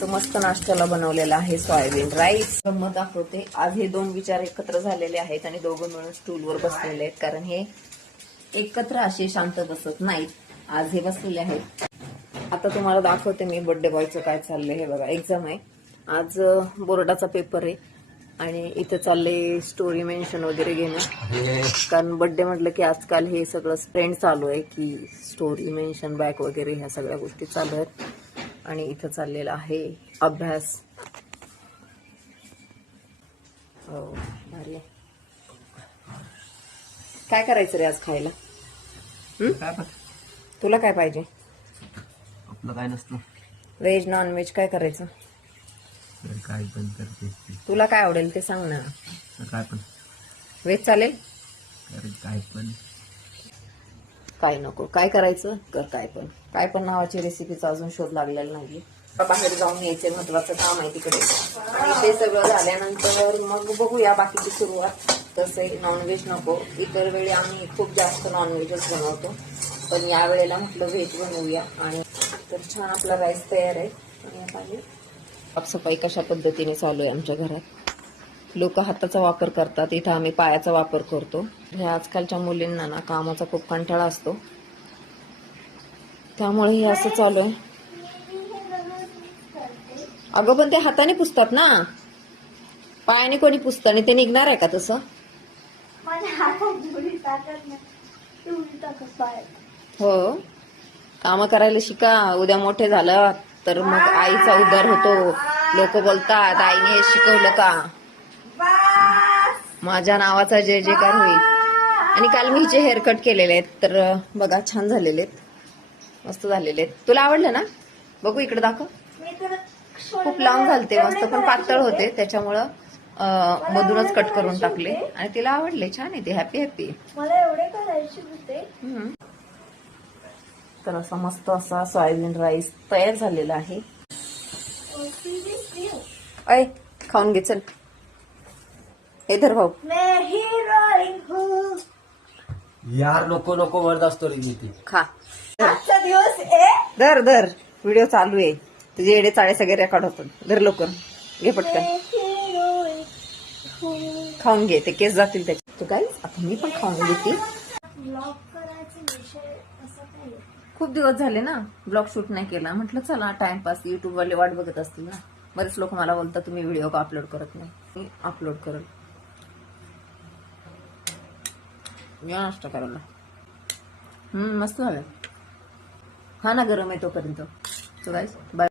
तो मस्त नाश्त्याला बनवलेला आहे सोयाबीन राईस. गंमत दाखवते. आज हे दोन विचार एकत्र झालेले आहेत आणि दोघं मिळून स्टूलवर बसलेले आहेत, कारण हे एकत्र असे शांत बसत नाहीत. आज हे बसलेले आहेत. आता तुम्हाला दाखवते मी बर्थडे बॉयचं काय चाललंय. हे बघा, एक्झाम आहे आज, बोर्डाचा पेपर आहे आणि इथे चालले स्टोरी मेन्शन वगैरे घेणं, कारण बर्थडे म्हटलं की आजकाल हे सगळं ट्रेंड चालू आहे की स्टोरी मेन्शन बॅक वगैरे ह्या सगळ्या गोष्टी चालू आहेत. आणि इथं चाललेला आहे अभ्यास. हो भारी आहे. काय करायचं रे आज खायला? तुला काय पाहिजे? आपलं काय नसतं. व्हेज नॉन व्हेज काय करायचं? काय पण करते. तुला काय आवडेल ते सांग ना. काय पण व्हेज चालेल? काय पण काय नको, काय करायचं कर. काय पण नावाची रेसिपीचा अजून शोध लागलेला नाही. बाहेर जाऊन यायचे महत्वाचं काम आहे तिकडे, आणि ते सगळं झाल्यानंतर मग बघूया बाकीची सुरुवात. तसं नॉनव्हेज नको. इतर वेळी आम्ही खूप जास्त नॉनव्हेजच बनवतो, पण या वेळेला म्हटलं व्हेज बनवूया. आणि तर छान आपला राईस तयार आहे. आणि आता साफसफाई कशा पद्धतीने चालू आहे आमच्या घरात. लोक हाताचा वापर करतात, इथं आम्ही पायाचा वापर करतो. हे आजकालच्या मुलींना ना कामाचा खूप कंटाळा असतो, त्यामुळे हे असं चालू आहे. अगं पण ते हाताने पुसतात ना, पायाने कोणी पुसतं आणि ते निघणार आहे का तसं? हो, काम करायला शिका. उद्या मोठे झालं तर मग आईचा उद्धार होतो. लोक बोलतात आईने हे शिकवलं का, माझ्या नावाचा जय जयकार होईल. आणि काल मी हिचे हेअरकट केलेले आहेत, तर बघा छान झालेले आहेत, मस्त झालेले आहेत. तुला आवडलं ना? बघू इकडे दाखव. खूप लांब झालते मस्त, पण पातळ होते, त्याच्यामुळं मधूनच कट करून टाकले आणि तिला आवडले. छान आहे ते. Happy happy. मला एवढे करायचे होते. तर असा मस्त असा सोयाबीन राईस तयार झालेला आहे. अय खाऊन घे चल. हे धर भाऊ. यार नको नको वरद असतो रे मी ती. खा. आजचा दिवस धर धर, व्हिडिओ चालू आहे. तुझे एडे चाळे सगळे रेकॉर्ड होतात. धर लवकर, घे पटकन खाऊन घे, ते केस जातील त्याचे. तू काय आता मी पण खाऊन घेते. खूप दिवस झाले ना ब्लॉग शूट नाही केला, म्हटलं चला टाइमपास. युट्यूब वाले वाट बघत असतील ना. बरेच लोक मला बोलतात तुम्ही व्हिडिओ का अपलोड करत नाही. मी अपलोड करेल या नाश्ता करायला. मस्त झालं. हा ना, गरम आहे तोपर्यंत. So guys bye.